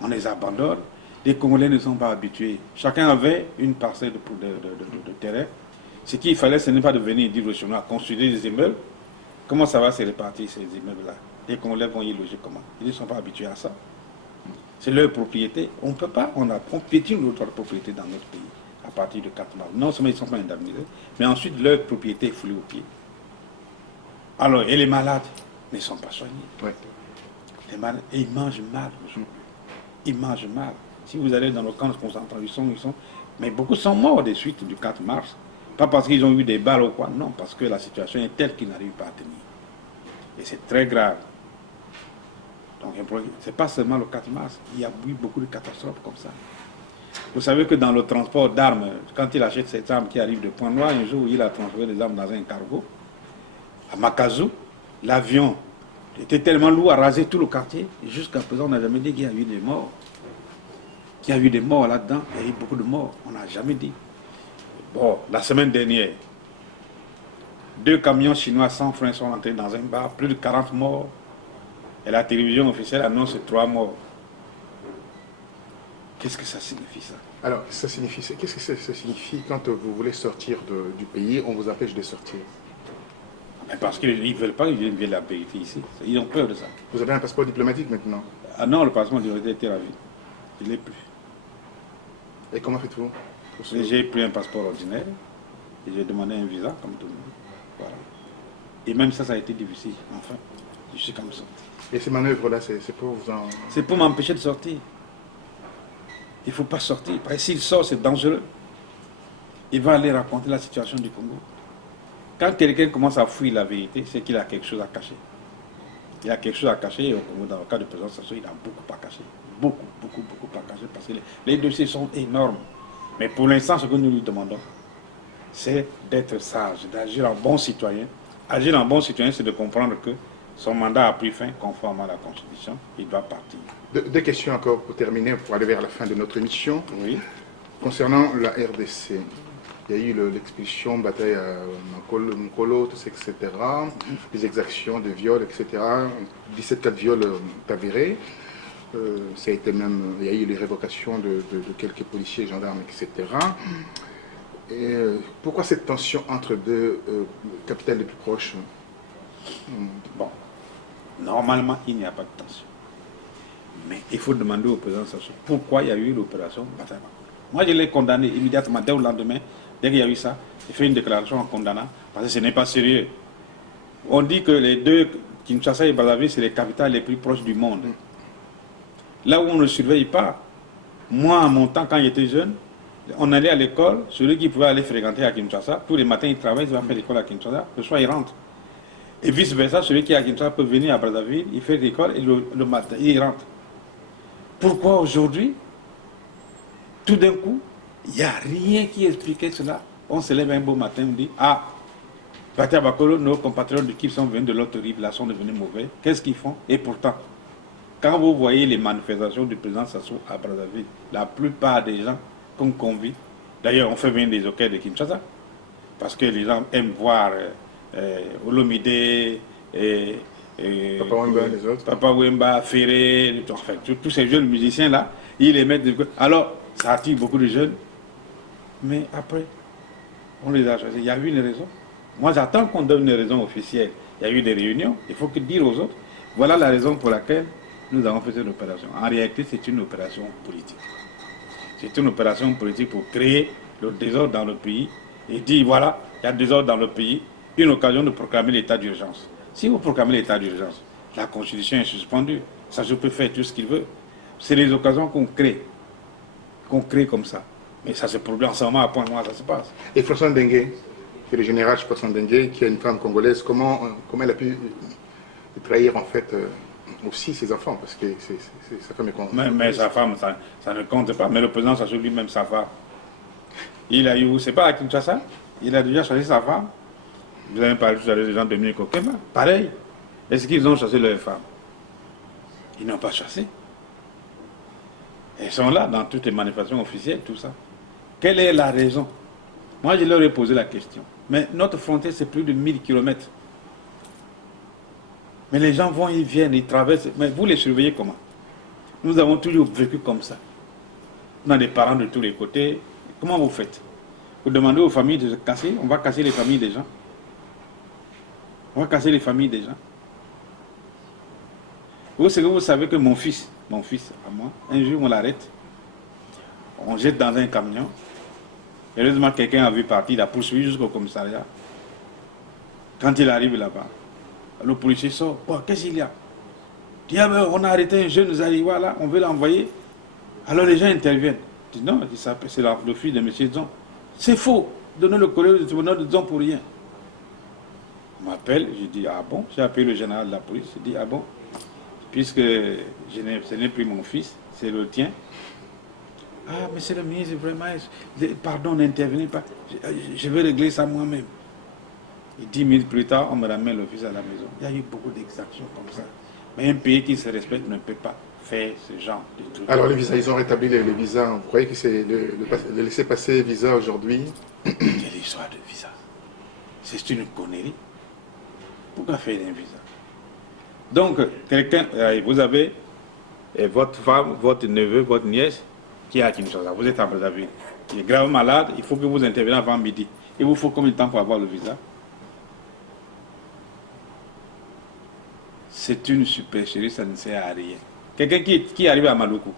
On les abandonne. Les Congolais ne sont pas habitués. Chacun avait une parcelle de terrain. Ce qu'il fallait, ce n'est pas de venir dire aux Chinois, construire des immeubles. Comment ça va se répartir ces immeubles-là? Les Congolais vont y loger comment? Ils ne sont pas habitués à ça. C'est leur propriété. On ne peut pas, on piétine notre propriété dans notre pays à partir de 4 mars. Non seulement ils ne sont pas indemnisés, mais ensuite leur propriété est foulée aux pieds. Alors, et les malades ne sont pas soignés. Ouais. Les malades, et ils mangent mal aujourd'hui. Ils mangent mal. Si vous allez dans nos camps de concentration, ils sont... Mais beaucoup sont morts des suites du 4 mars. Pas parce qu'ils ont eu des balles ou quoi, non, parce que la situation est telle qu'ils n'arrivent pas à tenir. Et c'est très grave. Donc, c'est pas seulement le 4 mars, il y a eu beaucoup de catastrophes comme ça. Vous savez que dans le transport d'armes, quand il achète cette arme qui arrive de Pointe-Noire, un jour, il a transféré des armes dans un cargo, à Makazou, l'avion était tellement lourd à raser tout le quartier, et jusqu'à présent, on n'a jamais dit qu'il y a eu des morts. Qu'il y a eu des morts là-dedans, il y a eu beaucoup de morts, on n'a jamais dit. Bon, la semaine dernière, 2 camions chinois sans frein sont entrés dans un bar, plus de 40 morts, et la télévision officielle annonce 3 morts. Qu'est-ce que ça signifie ça? Alors, qu'est-ce que ça signifie quand vous voulez sortir du pays, on vous empêche de sortir? Mais parce qu'ils ne veulent pas qu'ils viennent la vérité ici. Ils ont peur de ça. Vous avez un passeport diplomatique maintenant? Ah non, le passeport diplomatique était ravi. Il n'est plus. Et comment faites-vous? J'ai pris un passeport ordinaire et j'ai demandé un visa comme tout le monde. Voilà. Et même ça a été difficile. Enfin, je suis comme ça. Et ces manœuvres-là, c'est pour vous en... C'est pour m'empêcher de sortir. Il ne faut pas sortir. Parce que s'il sort, c'est dangereux. Il va aller raconter la situation du Congo. Quand quelqu'un commence à fuir la vérité, c'est qu'il a quelque chose à cacher. Il a quelque chose à cacher. Et au Congo, dans le cas de président Sassou, il a beaucoup à cacher. Beaucoup à cacher. Parce que les dossiers sont énormes. Mais pour l'instant, ce que nous lui demandons, c'est d'être sage, d'agir en bon citoyen. Agir en bon citoyen, c'est de comprendre que son mandat a pris fin conformément à la Constitution. Il doit partir. Deux questions encore pour terminer, pour aller vers la fin de notre émission. Oui. Concernant la RDC, il y a eu l'expulsion, bataille à Mokolo, etc. Les exactions de viols, etc. 17 cas de viols avérés. Ça a été même, il y a eu les révocations de quelques policiers, gendarmes, etc. Et pourquoi cette tension entre deux capitales les plus proches? Bon, normalement, il n'y a pas de tension. Mais il faut demander au président Sassou pourquoi il y a eu l'opération Bataille. Moi, je l'ai condamné immédiatement, dès le lendemain, dès qu'il y a eu ça, j'ai fait une déclaration en condamnant, parce que ce n'est pas sérieux. On dit que les deux, Kinshasa et Brazzaville, c'est les capitales les plus proches du monde. Là où on ne surveille pas Moi, à mon temps, quand j'étais jeune, on allait à l'école, celui qui pouvait aller fréquenter à Kinshasa, tous les matins il travaille, il va faire l'école à Kinshasa, le soir il rentre. Et vice-versa, celui qui est à Kinshasa peut venir à Brazzaville, il fait l'école et le matin il rentre. Pourquoi aujourd'hui, tout d'un coup, il n'y a rien qui expliquait cela? On se lève un beau matin, on dit, ah, Patia Bakolo, nos compatriotes qui sont venus de l'autre rive, là, sont devenus mauvais. Qu'est-ce qu'ils font? Et pourtant, quand vous voyez les manifestations du président Sassou à Brazzaville, la plupart des gens qu'on convie, d'ailleurs on fait venir des oquets de Kinshasa, parce que les gens aiment voir Olomide, Papa Wemba, les autres. Papa Wemba, Ferré, enfin, tous ces jeunes musiciens-là, ils les mettent. Alors, ça attire beaucoup de jeunes, mais après, on les a choisis. Il y a eu une raison. Moi, j'attends qu'on donne une raison officielle. Il y a eu des réunions, il faut que dire aux autres. Voilà la raison pour laquelle nous avons fait cette opération. En réalité, c'est une opération politique. C'est une opération politique pour créer le désordre dans le pays et dire voilà, il y a désordre dans le pays, une occasion de proclamer l'état d'urgence. Si vous proclamez l'état d'urgence, la Constitution est suspendue, ça je peux faire tout ce qu'il veut. C'est les occasions qu'on crée comme ça. Mais ça se produit ensemble à point comment ça se passe. Et François Dengue, qui est le général François Dengue, qui est une femme congolaise, comment elle a pu trahir en fait aussi ses enfants, parce que sa femme est congolaise. Mais sa femme, ça ne compte pas. Mais le président Sassou lui-même, sa femme. Il a eu, c'est pas à Kinshasa, il a déjà choisi sa femme. Vous avez parlé tout à l'heure des gens de Dominique Okema. Pareil. Est-ce qu'ils ont chassé leurs femmes? Ils n'ont pas chassé. Ils sont là dans toutes les manifestations officielles, tout ça. Quelle est la raison? Moi, je leur ai posé la question. Mais notre frontière, c'est plus de 1000 km. Mais les gens vont, ils viennent, ils traversent. Mais vous les surveillez comment? Nous avons toujours vécu comme ça. On a des parents de tous les côtés. Comment vous faites? Vous demandez aux familles de se casser? On va casser les familles des gens. On va casser les familles des gens. Vous savez que mon fils à moi, un jour on l'arrête, on jette dans un camion. Heureusement, quelqu'un a vu partir, il a poursuivi jusqu'au commissariat. Quand il arrive là-bas, le policier sort. Oh, qu'est-ce qu'il y a? Il dit, ah ben, on a arrêté un jeune Zariwa là, on veut l'envoyer. Alors les gens interviennent. Il dit, non, c'est le fils de M. Dzon. C'est faux. Donner le courrier du tribunal de Dzon pour rien. On m'appelle, je dis, ah bon? J'ai appelé le général de la police, je dis, ah bon? Puisque ce n'est plus mon fils, c'est le tien. Ah, monsieur le ministre, vraiment, pardon, n'intervenez pas. Je vais régler ça moi-même. Et 10 minutes plus tard, on me ramène le fils à la maison. Il y a eu beaucoup d'exactions comme ça. Mais un pays qui se respecte ne peut pas faire ce genre de trucs. Alors les visas, ils ont rétabli les visas. Vous croyez que c'est le laisser-passer visa aujourd'hui? Quelle histoire de visa? C'est une connerie. Pourquoi faire un visa? Donc, vous avez votre femme, votre neveu, votre nièce qui est à Kinshasa. Vous êtes à Brazzaville. Il est grave malade, il faut que vous interveniez avant midi. Il vous faut combien de temps pour avoir le visa? C'est une supercherie, ça ne sert à rien. Quelqu'un qui arrive à Maluku,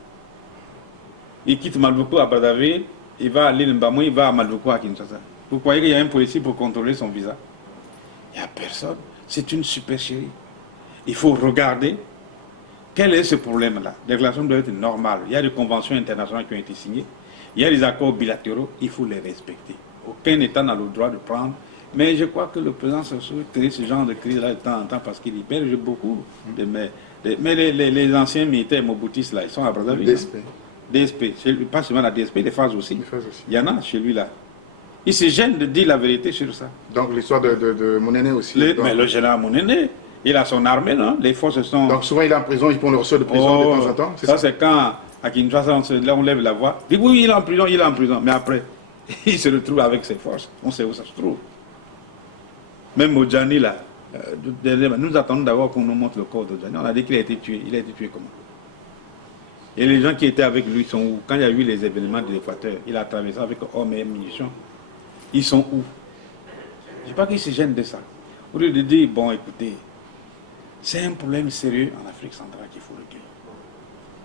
il quitte Maluku à Brazzaville, il va à l'île Mbamou, il va à Maluku à Kinshasa. Vous croyez qu'il y a un policier pour contrôler son visa? Il n'y a personne. C'est une supercherie. Il faut regarder quel est ce problème-là. Les relations doivent être normales. Il y a des conventions internationales qui ont été signées. Il y a des accords bilatéraux. Il faut les respecter. Aucun État n'a le droit de prendre. Mais je crois que le président Sassou crée ce genre de crise-là de temps en temps parce qu'il y perd beaucoup. Mais les anciens militaires moboutistes, là, ils sont à Brazzaville. DSP. DSP. Pas seulement la DSP, les phases aussi. Il y en a chez lui là. Il se gêne de dire la vérité sur ça. Donc l'histoire de Mounene aussi. Mais le général Mounene, il a son armée, non? Les forces sont... Donc souvent il est en prison, il prend le ressort de prison de temps en temps. Ça c'est quand à Kinshasa on lève la voix. Il dit oui, il est en prison. Mais après, il se retrouve avec ses forces. On sait où ça se trouve. Même Mojani là, nous attendons d'abord qu'on nous montre le corps de Mojani. On a dit qu'il a été tué. Il a été tué comment? Et les gens qui étaient avec lui sont où? Quand il y a eu les événements de l'Équateur, il a traversé avec hommes et munitions. Ils sont où? Je ne sais pas qu'ils se gênent de ça. Au lieu de dire, bon écoutez, c'est un problème sérieux en Afrique centrale qu'il faut régler.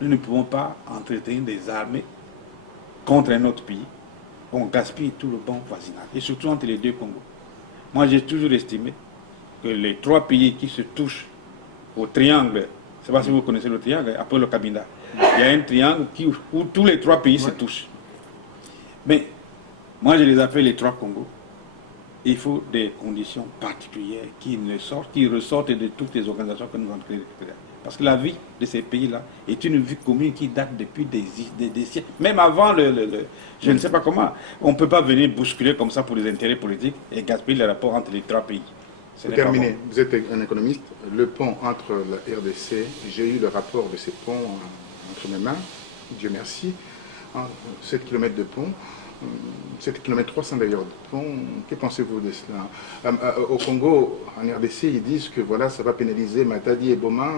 Nous ne pouvons pas entretenir des armées contre un autre pays. On gaspille tout le bon voisinage. Et surtout entre les deux Congos. Moi, j'ai toujours estimé que les trois pays qui se touchent au triangle, je ne sais pas si vous connaissez le triangle, après le Cabinda, Il y a un triangle où tous les trois pays se touchent. Mais moi, je les appelle les trois Congos. Il faut des conditions particulières qui ressortent de toutes les organisations que nous avons créées. Parce que la vie de ces pays-là est une vie commune qui date depuis des siècles. Même avant je ne sais pas comment. On ne peut pas venir bousculer comme ça pour les intérêts politiques et gaspiller les rapports entre les trois pays. Pour terminer, bon. Vous êtes un économiste. Le pont entre la RDC, j'ai eu le rapport de ces ponts entre mes mains, Dieu merci, 7 km de pont. 7 km 300 d'ailleurs de pont. Que pensez-vous de cela? Au Congo, en RDC, ils disent que voilà, ça va pénaliser Matadi et Boma,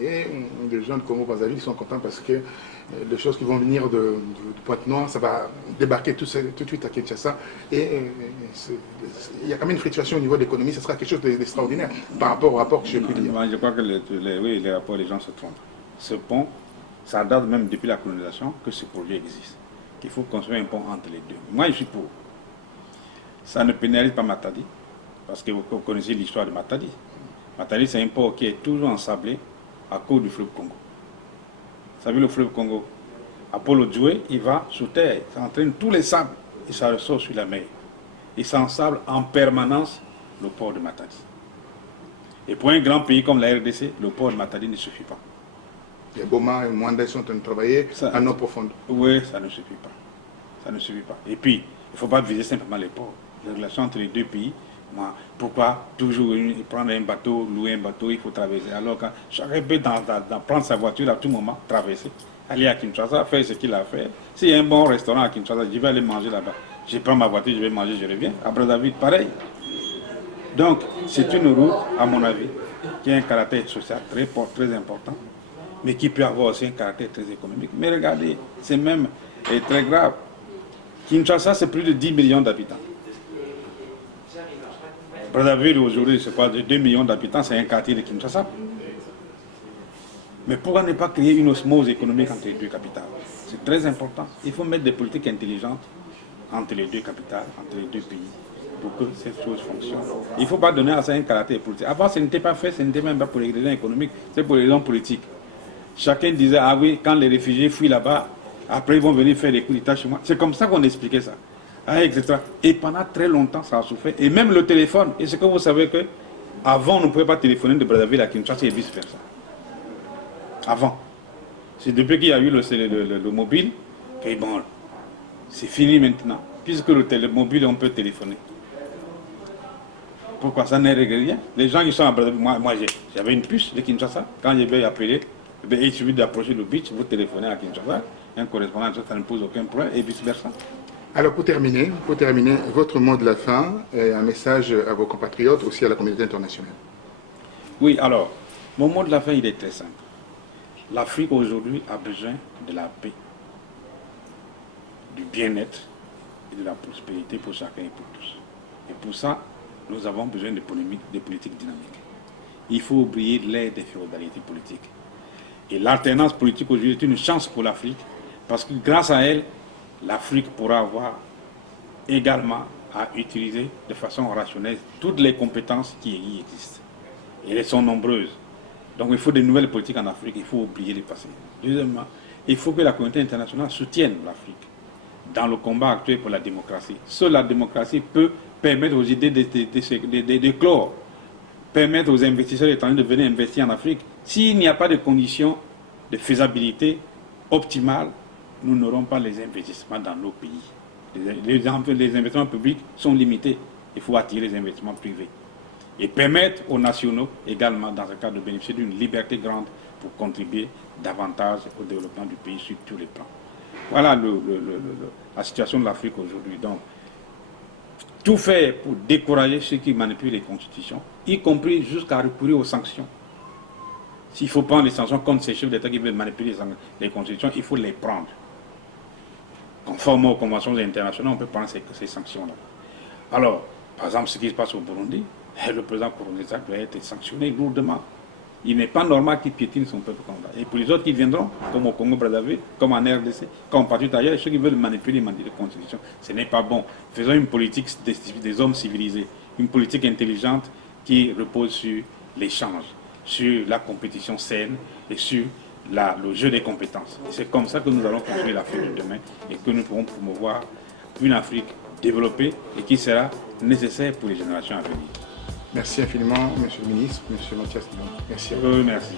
et les gens de Congo-Brazzaville sont contents parce que les choses qui vont venir de Pointe-Noire, ça va débarquer tout de suite à Kinshasa, et il y a quand même une fluctuation au niveau de l'économie, ça sera quelque chose d'extraordinaire par rapport au rapport que j'ai pu lire. Je crois que les rapports, les gens se trompent. Ce pont, ça date même depuis la colonisation que ce projet existe. Il faut construire un pont entre les deux. Moi, je suis pour. Ça ne pénalise pas Matadi, parce que vous connaissez l'histoire de Matadi. Matadi, c'est un port qui est toujours ensablé à cause du fleuve Congo. Vous savez, le fleuve Congo, Apollo Djoué, il va sous terre, ça entraîne tous les sables et ça ressort sur la mer. Et ça ensable en permanence le port de Matadi. Et pour un grand pays comme la RDC, le port de Matadi ne suffit pas. Les Boma et Mwanda sont en train de travailler en eau profonde. Oui, ça ne suffit pas. Ça ne suffit pas. Et puis, il ne faut pas viser simplement les ports. Les relations entre les deux pays, pourquoi toujours prendre un bateau, louer un bateau, il faut traverser. Alors que chacun peut prendre sa voiture à tout moment, traverser, aller à Kinshasa, faire ce qu'il a fait. S'il y a un bon restaurant à Kinshasa, je vais aller manger là-bas. Je prends ma voiture, je vais manger, je reviens. À Brazzaville, pareil. Donc, c'est une route, à mon avis, qui a un caractère social très important, mais qui peut avoir aussi un caractère très économique. Mais regardez, c'est même très grave. Kinshasa, c'est plus de 10 millions d'habitants. Brazzaville, aujourd'hui, c'est pas de 2 millions d'habitants, c'est un quartier de Kinshasa. Mais pourquoi ne pas créer une osmose économique entre les deux capitales? C'est très important. Il faut mettre des politiques intelligentes entre les deux capitales, entre les deux pays, pour que ces choses fonctionnent. Il ne faut pas donner à ça un caractère politique. Avant, ce n'était pas fait, ce n'était même pas pour les raisons économiques, c'est pour les raisons politiques. Chacun disait, ah oui, quand les réfugiés fuient là-bas, après ils vont venir faire des coups d'État chez moi. C'est comme ça qu'on expliquait ça. Ah, etc. Et pendant très longtemps, ça a souffert. Et même le téléphone. Est-ce que vous savez que avant, on ne pouvait pas téléphoner de Brazzaville à Kinshasa et vice-versa. Avant. C'est depuis qu'il y a eu le mobile que bon, c'est fini maintenant. Puisque le mobile, on peut téléphoner. Pourquoi ça n'est rien? Les gens qui sont à Brazzaville, moi j'avais une puce de Kinshasa. Quand je vais appeler, il suffit d'approcher le beach, vous téléphonez à Kinshasa, un correspondant, ça ne pose aucun problème, et vice-versa. Alors pour terminer, votre mot de la fin, un message à vos compatriotes, aussi à la communauté internationale. Oui, alors, mon mot de la fin, il est très simple. L'Afrique aujourd'hui a besoin de la paix, du bien-être et de la prospérité pour chacun et pour tous. Et pour ça, nous avons besoin de politiques dynamiques. Il faut oublier l'ère des féodalités politiques. Et l'alternance politique aujourd'hui est une chance pour l'Afrique, parce que grâce à elle, l'Afrique pourra avoir également à utiliser de façon rationnelle toutes les compétences qui y existent. Et elles sont nombreuses. Donc il faut de nouvelles politiques en Afrique, il faut oublier le passé. Deuxièmement, il faut que la communauté internationale soutienne l'Afrique dans le combat actuel pour la démocratie. Seule la démocratie peut permettre aux idées d'éclore, permettre aux investisseurs étrangers de venir investir en Afrique. S'il n'y a pas de conditions de faisabilité optimales, nous n'aurons pas les investissements dans nos pays. Les investissements publics sont limités. Il faut attirer les investissements privés. Et permettre aux nationaux également, dans ce cas, de bénéficier d'une liberté grande pour contribuer davantage au développement du pays sur tous les plans. Voilà la situation de l'Afrique aujourd'hui. Donc, tout faire pour décourager ceux qui manipulent les constitutions, y compris jusqu'à recourir aux sanctions. S'il faut prendre les sanctions contre ces chefs d'État qui veulent manipuler les constitutions, il faut les prendre. Conformément aux conventions internationales, on peut prendre ces sanctions-là. Alors, par exemple, ce qui se passe au Burundi, le président Nkurunziza doit être sanctionné lourdement. Il n'est pas normal qu'il piétine son peuple comme ça. Et pour les autres qui viendront, comme au Congo-Brazzaville, comme en RDC, comme partout ailleurs, ceux qui veulent manipuler les constitutions, ce n'est pas bon. Faisons une politique des hommes civilisés, une politique intelligente qui repose sur l'échange, sur la compétition saine et sur le jeu des compétences. C'est comme ça que nous allons construire l'Afrique de demain et que nous pourrons promouvoir une Afrique développée et qui sera nécessaire pour les générations à venir. Merci infiniment, Monsieur le ministre, Monsieur Mathias. Merci à vous. Merci.